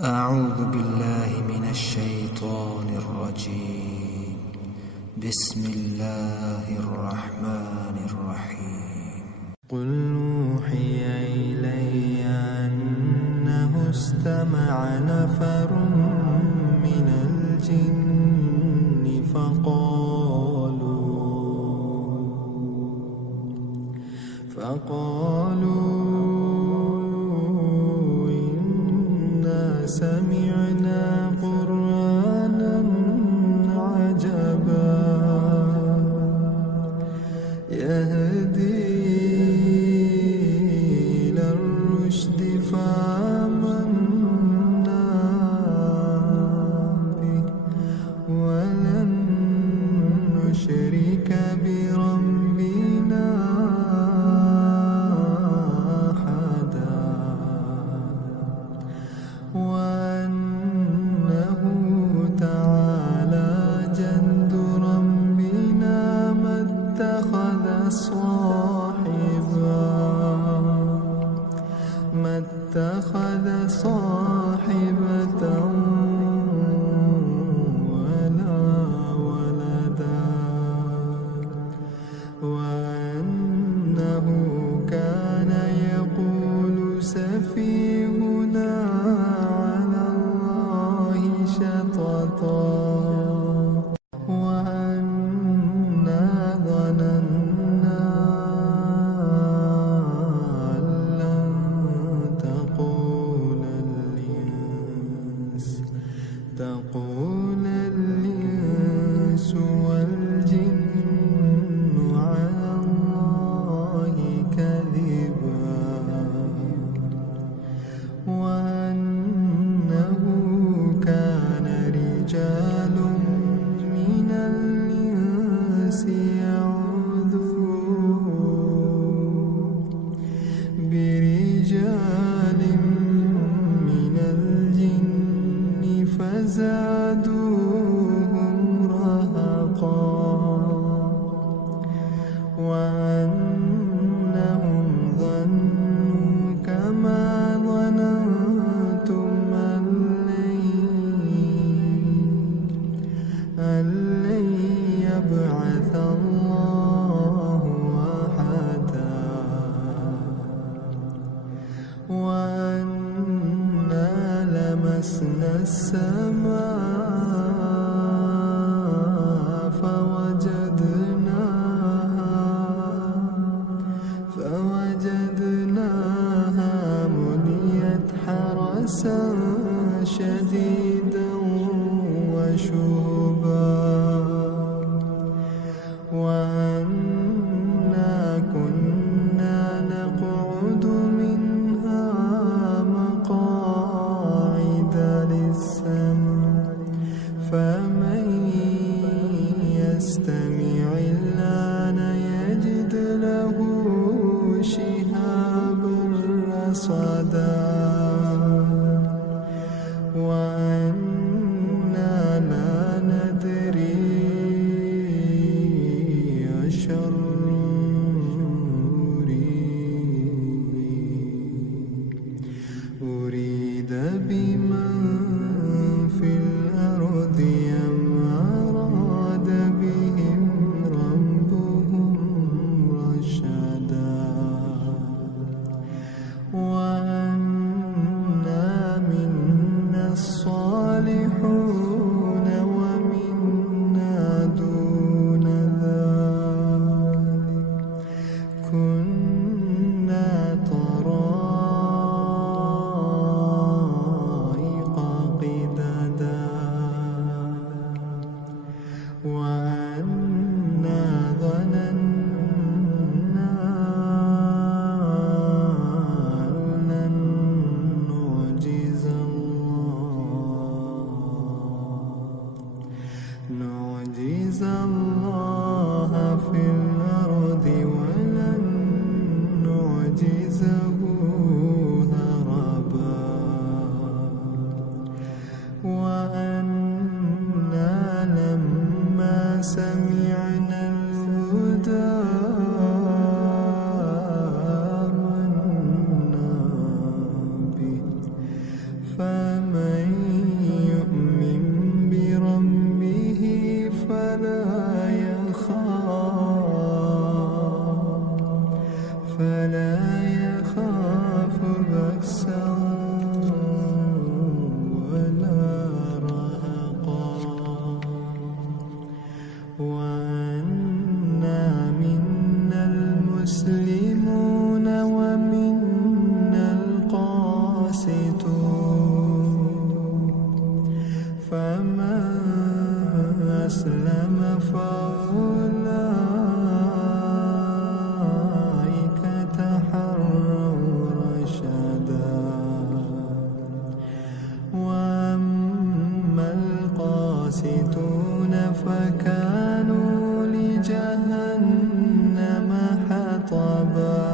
أعوذ بالله من الشيطان الرجيم. بسم الله الرحمن الرحيم. قل أوحي إلي أنه استمع نفر من الجن فقالوا إنا سمعنا قرآنا عجبا يهدي إلى الرشد فآمنا به ولن نشرك بربنا أحدا وأنه تعالى جد ربنا ما اتخذ صاحبة ولا ولدا وأنه كان يقول سفيهنا على الله شططا وأنا ظننا أن لن تقول الإنس والجن على الله كذبا وأنه كان رجال من الإنس يعوذون برجال من الجن فزادوهم رهقا وأنهم ظنوا كما ظننتم أن لن يبعث الله أحدا وأنا لمسنا السماء فوجدناها مليت حرسا شديدا وشهبا وأنا كنا نقعد منها مقاعد للسمع فمن يستمع الآن يجد له شهابا رصدا وأنا لا ندري أشر أريد بمن في الأرض أم أراد بهم ربهم رشدا وأنا منا الصالحون ومنا دون ذلك كنا طرائق قاسطون فكانوا لجهنم حطبا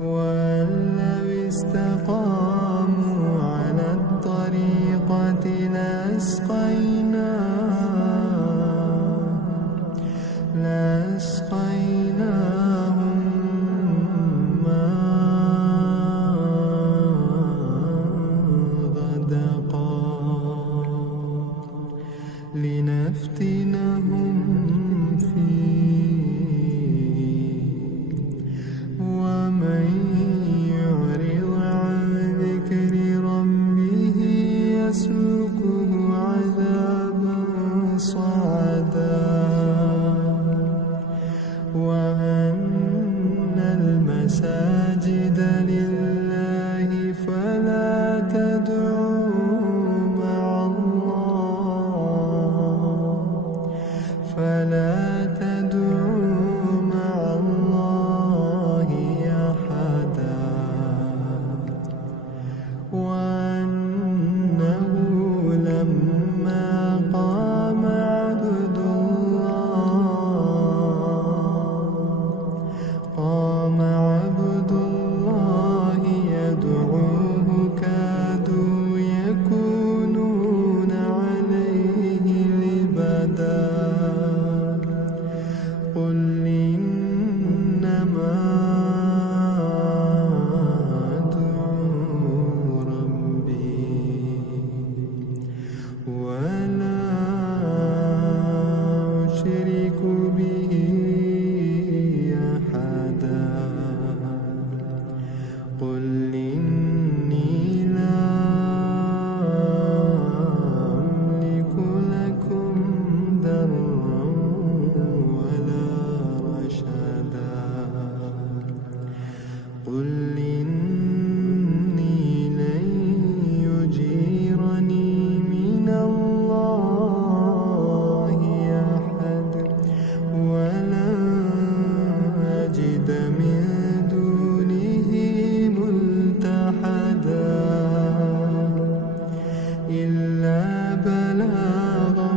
وأن لو استقاموا على الطريقة لأسقيناهم لنفتنهم فيه ومن يعرض عن ذكر ربه يسلكه عذابا صعدا وأن المساجد لله فلا تدعوا مع الله أحدا وأنه لما قام عبد الله يدعوه كادوا يكونون عليه لبدا قل إنما أدعو ربي ولا أشرك به أحدا قل إني لا أملك لكم ضرا ولا رشدا قل إني لن يجيرني من الله أحد ولن أجد من دونه ملتحدا إلا بلاغا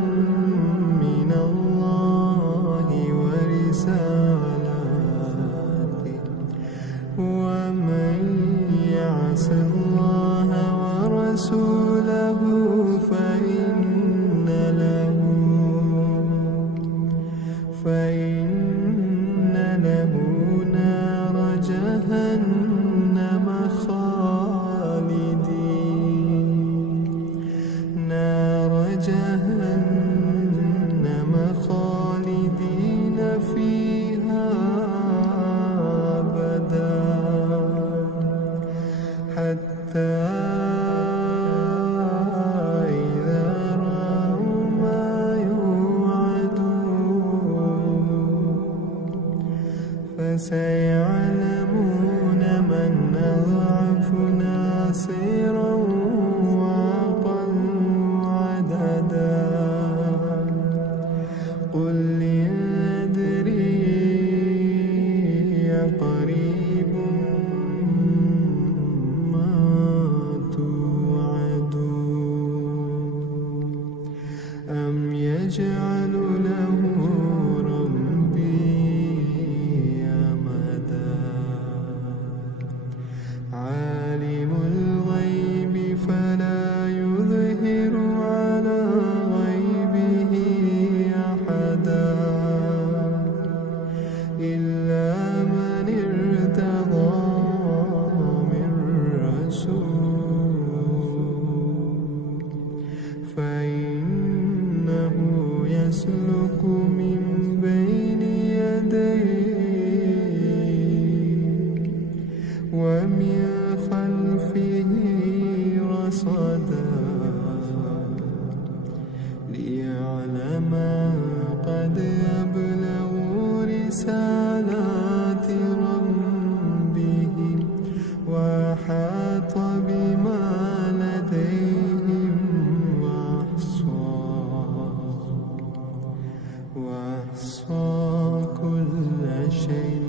من الله ورسالته ومن يعص الله ورسوله فإن له نار جهنم خالدين فيها أبدا حتى إذا رأوا ما يوعدون فسيعلمون من أضعف ناصرا وأقل عددا قل أدري قريب ما توعدون أم يجعل له ربي أمدا عالم الغيب فلا يظهر على غيبه أحدا إلا من ارتضى من رسول فإنه يسلك من بين يديه ومن خلفه رصدا ليعلم قد أبلغوا رسالات ربهم وأحاط بما لديهم وأحصى كل شيء